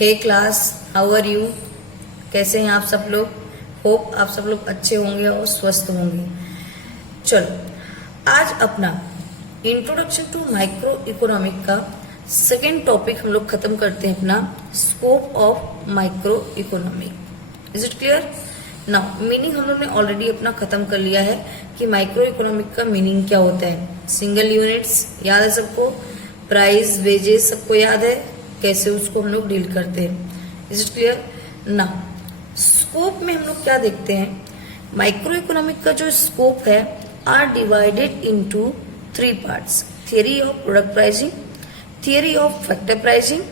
Hey class, how are you? कैसे हैं आप सब लोग? होप आप सब लोग अच्छे होंगे और स्वस्थ होंगे। चलो, आज अपना इंट्रोडक्शन टू माइक्रो इकोनॉमिक का सेकेंड टॉपिक हम लोग खत्म करते हैं, अपना scope of micro economic. Is it clear? Now meaning हम लोग ने ऑलरेडी अपना खत्म कर लिया है कि माइक्रो इकोनॉमिक का मीनिंग क्या होता है। सिंगल यूनिट्स याद है सबको, प्राइस, वेजेस सबको याद है, कैसे उसको हम लोग डील करते हैं। Is it clear? Now scope में हम लोग क्या देखते हैं, माइक्रो इकोनॉमिक का जो स्कोप है are divided into 3 parts: theory of product pricing, theory of factor pricing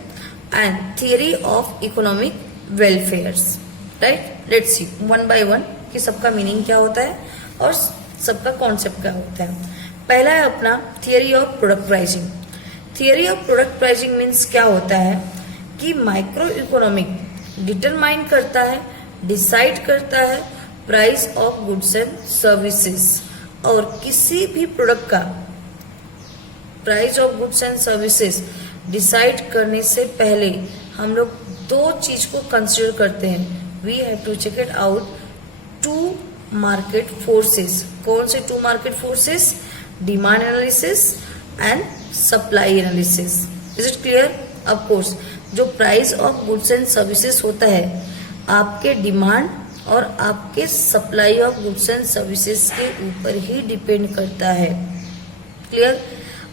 and theory of economic welfares. Right, let's see one by one कि सबका मीनिंग क्या होता है और सबका कॉन्सेप्ट क्या होता है। पहला है अपना theory of product pricing. Theory of product pricing means क्या होता है कि माइक्रो इकोनॉमिक डिटरमाइन करता है, डिसाइड करता है price of goods and services. और किसी भी प्रोडक्ट का price of goods and services decide करने से पहले हम लोग 2 चीज को कंसिडर करते हैं। We have to check it out 2 market forces. कौन से 2 market forces? Demand analysis and supply analysis. Is it clear? Of course, जो price of goods and services होता है आपके डिमांड और आपके supply of goods and services के ऊपर ही डिपेंड करता है। क्लियर?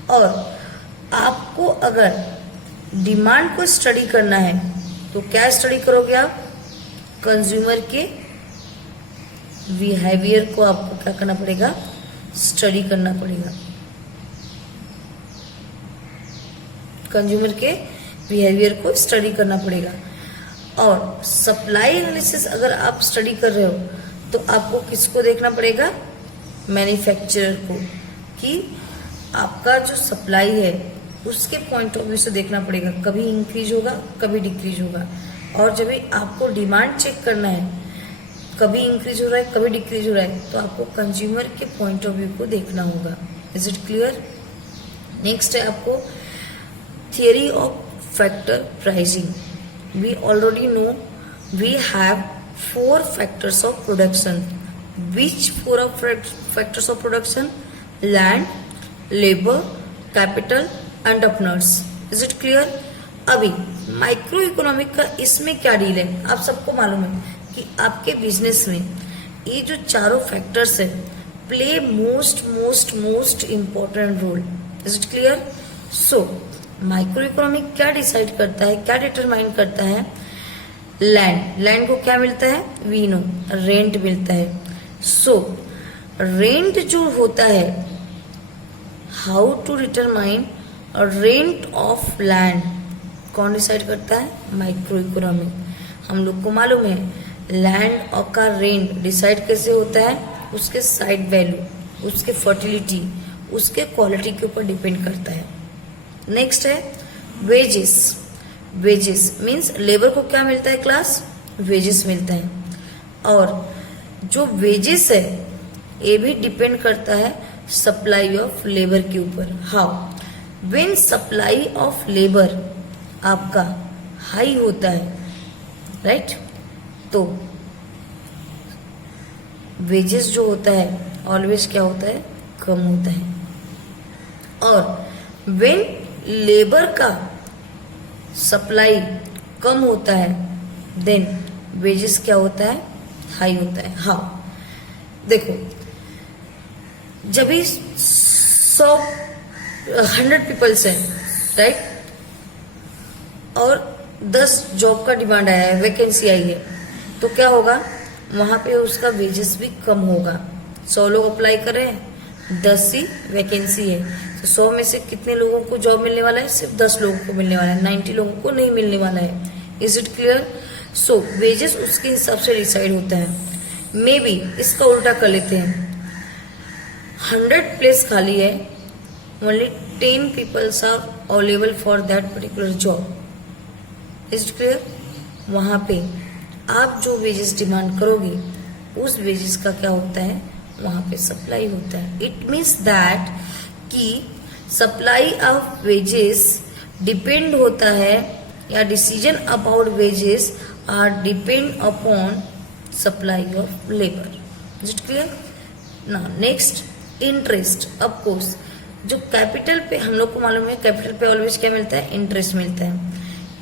और आपको अगर डिमांड को स्टडी करना है तो क्या स्टडी करोगे आप? कंज्यूमर के बिहेवियर को आपको क्या करना पड़ेगा? स्टडी करना पड़ेगा। कंज्यूमर के बिहेवियर को स्टडी करना पड़ेगा। और सप्लाई एनालिसिस अगर आप स्टडी कर रहे हो तो आपको किसको देखना पड़ेगा? मैन्युफैक्चरर को, कि आपका जो सप्लाई है उसके पॉइंट ऑफ व्यू से देखना पड़ेगा। कभी इंक्रीज होगा, कभी डिक्रीज होगा। और जब भी आपको डिमांड चेक करना है, कभी इंक्रीज हो रहा है, कभी डिक्रीज हो रहा है, तो आपको कंज्यूमर के पॉइंट ऑफ व्यू को देखना होगा। Is it clear? नेक्स्ट है आपको theory of factor pricing. We already know we have 4 factors of production. Which 4 factors of production? Land, labour, capital, entrepreneurs. Is it clear? अभी micro economic का इसमें क्या deal है? आप सबको मालूम है कि आपके बिजनेस में ये जो 4 फैक्टर्स है play most important role. Is it clear? So micro economic क्या डिसाइड करता है, क्या डिटरमाइन करता है? लैंड को क्या मिलता है? वी नो, रेंट मिलता है। सो रेंट जो होता है, how to determine rent of land, कौन डिसाइड करता है? Micro economic. हम लोग को मालूम है लैंड और का रेंट डिसाइड कैसे होता है? उसके साइड वैल्यू, उसके फर्टिलिटी, उसके क्वालिटी के ऊपर डिपेंड करता है। नेक्स्ट है वेजेस। वेजेस मीन्स लेबर को क्या मिलता है क्लास? वेजेस मिलता है। और जो वेजेस है ये भी डिपेंड करता है सप्लाई ऑफ लेबर के ऊपर। How? When supply of labour आपका हाई होता है, राइट, तो वेजेस जो होता है ऑलवेज क्या होता है? कम होता है। और व्हेन लेबर का सप्लाई कम होता है देन वेजेस क्या होता है? हाई होता है। हाउ? देखो, जब भी 100 पीपल्स हैं, राइट, और 10 जॉब का डिमांड आया है, वैकेंसी आई है, तो क्या होगा? वहां पे उसका वेजेस भी कम होगा। 100 लोग अप्लाई कर रहे हैं, 10 ही वैकेंसी है, तो 100 में से कितने लोगों को जॉब मिलने वाला है? सिर्फ 10 लोगों को मिलने वाला है, 90 लोगों को नहीं मिलने वाला है। Is it clear? So wages उसके हिसाब से डिसाइड होता है। मे बी इसका उल्टा कर लेते हैं, 100 प्लेस खाली है, only 10 peoples are available for that particular job. Is it clear? वहां पे आप जो वेजेस डिमांड करोगे उस वेजेस का क्या होता है? वहां पे सप्लाई होता है। इट मीन्स दैट कि सप्लाई ऑफ वेजेस डिपेंड होता है या decision about wages are depend upon supply of labour. Is it clear? Now next, interest. Of course जो कैपिटल पे हम लोग को मालूम है, कैपिटल पे ऑलवेज क्या मिलता है? इंटरेस्ट मिलता है।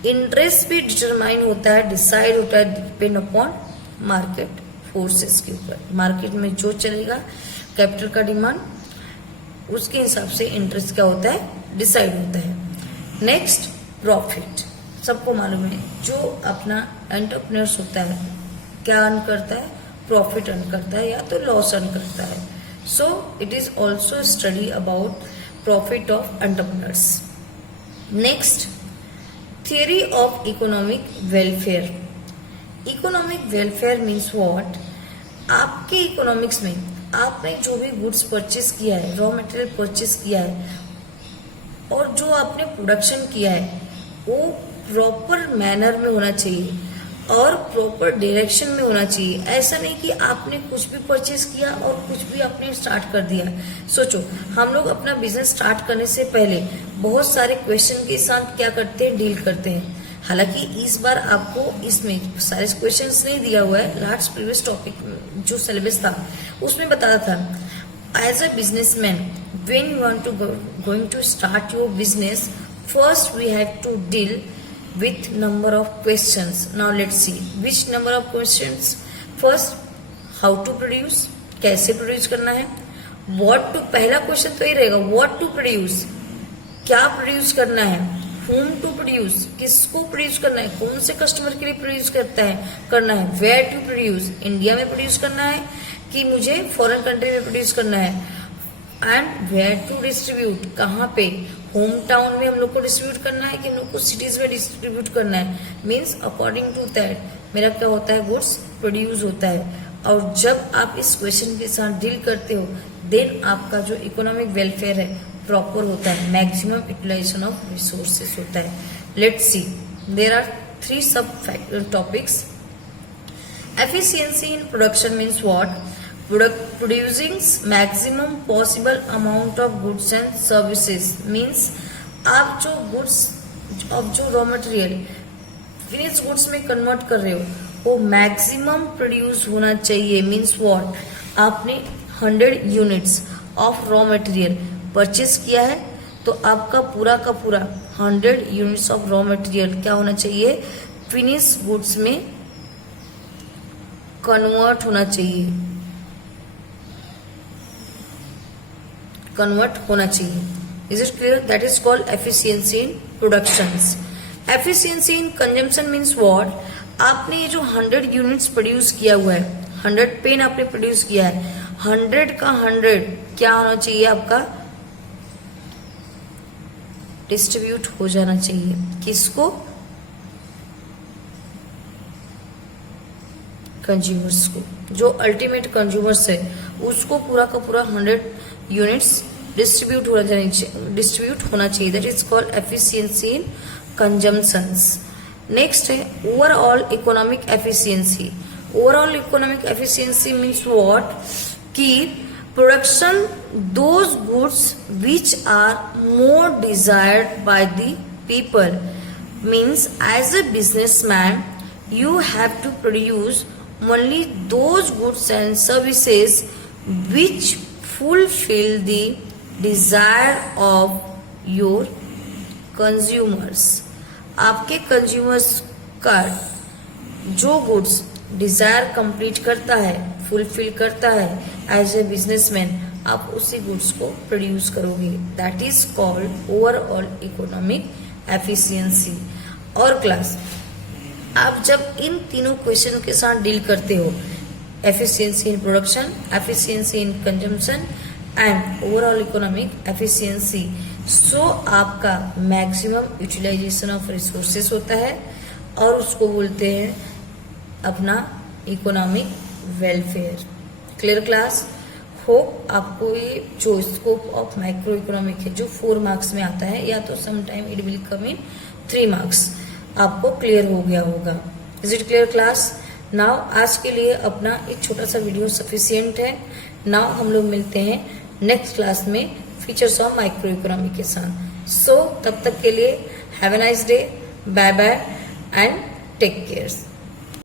इंटरेस्ट भी डिटरमाइन होता है, डिसाइड होता है, डिपेंड अपॉन मार्केट फोर्सेस के ऊपर। मार्केट में जो चलेगा कैपिटल का डिमांड, उसके हिसाब से इंटरेस्ट क्या होता है? डिसाइड होता है। Next, profit. सबको मालूम है जो अपना एंटरप्रेन्योर्स होता है क्या अर्न करता है? प्रॉफिट अर्न करता है या तो लॉस अर्न करता है। So it is also study about profit of entrepreneurs. Next, theory of economic welfare. Economic welfare means what? आपके इकोनॉमिक्स में आपने जो भी गुड्स परचेस किया है, रॉ मटेरियल परचेस किया है और जो आपने प्रोडक्शन किया है वो प्रॉपर मैनर में होना चाहिए और प्रॉपर डायरेक्शन में होना चाहिए। ऐसा नहीं कि आपने कुछ भी परचेस किया और कुछ भी आपने स्टार्ट कर दिया। सोचो, हम लोग अपना बिजनेस स्टार्ट करने से पहले बहुत सारे क्वेश्चन के साथ क्या करते हैं? डील करते हैं। हालांकि इस बार आपको इसमें सारे क्वेश्चंस नहीं दिया हुआ है। लास्ट प्रीवियस टॉपिक जो सिलेबस था उसमें बताया था, as a businessman when you want to going to start your business, first we have to deal with number of questions. Now let's see which number of questions. First, how to produce, कैसे produce करना है। what to, पहला question तो ये रहेगा, what to produce, क्या produce करना है। whom to produce, किसको प्रोड्यूस करना है, कौन से कस्टमर के लिए प्रोड्यूस करना है। where to produce, इंडिया में प्रोड्यूस करना है कि मुझे फॉरेन कंट्री में प्रोड्यूस करना है। एंड वेयर टू डिस्ट्रीब्यूट, कहाँ पे, होम टाउन में हम लोग को डिस्ट्रीब्यूट करना है कि हम लोग को सिटीज में डिस्ट्रीब्यूट करना है। मीन्स अकॉर्डिंग टू दैट मेरा क्या होता है? गुड्स प्रोड्यूस होता है। और जब आप इस क्वेश्चन के साथ डील करते हो देन आपका जो इकोनॉमिक वेलफेयर है प्रॉपर होता है, मैक्सिमम यूटिलाइजेशन ऑफ रिसोर्सेस होता है। लेट्स सी, देयर आर 3 सब topics. Efficiency in production means what? Producing maximum possible amount of goods and services means आप जो गुड्स, अब जो रॉ मटेरियल फिनिश गुड्स में कन्वर्ट कर रहे हो वो मैक्सिमम प्रोड्यूस होना चाहिए। Means what? आपने 100 units of raw material purchase किया है तो आपका पूरा का पूरा 100 यूनिट्स ऑफ रॉ मटेरियल क्या होना चाहिए? फिनिश गुड्स में कन्वर्ट होना चाहिए, कन्वर्ट होना चाहिए। Is it clear? That is called efficiency in productions. Efficiency in consumption means what? आपने ये जो 100 यूनिट्स प्रोड्यूस किया हुआ है, 100 पेन आपने प्रोड्यूस किया है, 100 का 100 क्या होना चाहिए? आपका डिस्ट्रीब्यूट हो जाना चाहिए। किसको? कंज्यूमर्स को। जो अल्टीमेट कंज्यूमर्स है उसको पूरा का पूरा 100 यूनिट्स डिस्ट्रीब्यूट होना चाहिए। That is called efficiency in consumptions. Next है overall economic efficiency. Overall economic efficiency means what? कि production those goods which are more desired by the people. Means as a businessman you have to produce only those goods and services which fulfill the desire of your consumers. आपके consumers का जो goods Dzire complete करता है, fulfil करता है, as a businessman आप उसी goods को प्रोड्यूस करोगे। That is called overall economic efficiency. और क्लास, आप जब इन तीनों क्वेश्चन के साथ डील करते हो, efficiency in production, efficiency in consumption and overall economic efficiency, so आपका मैक्सिमम यूटिलाइजेशन ऑफ रिसोर्सेस होता है और उसको बोलते हैं अपना economic welfare. Clear class? Hope आपको ये जो स्कोप ऑफ माइक्रो इकोनॉमिक है जो 4 मार्क्स में आता है या तो some time it will come in 3 marks, आपको क्लियर हो गया होगा। Is it clear class? Now आज के लिए अपना एक छोटा सा वीडियो सफिशियंट है। नाउ हम लोग मिलते हैं नेक्स्ट क्लास में फीचर्स ऑफ माइक्रो इकोनॉमी के साथ। सो तब तक के लिए have a nice day, bye bye and take care.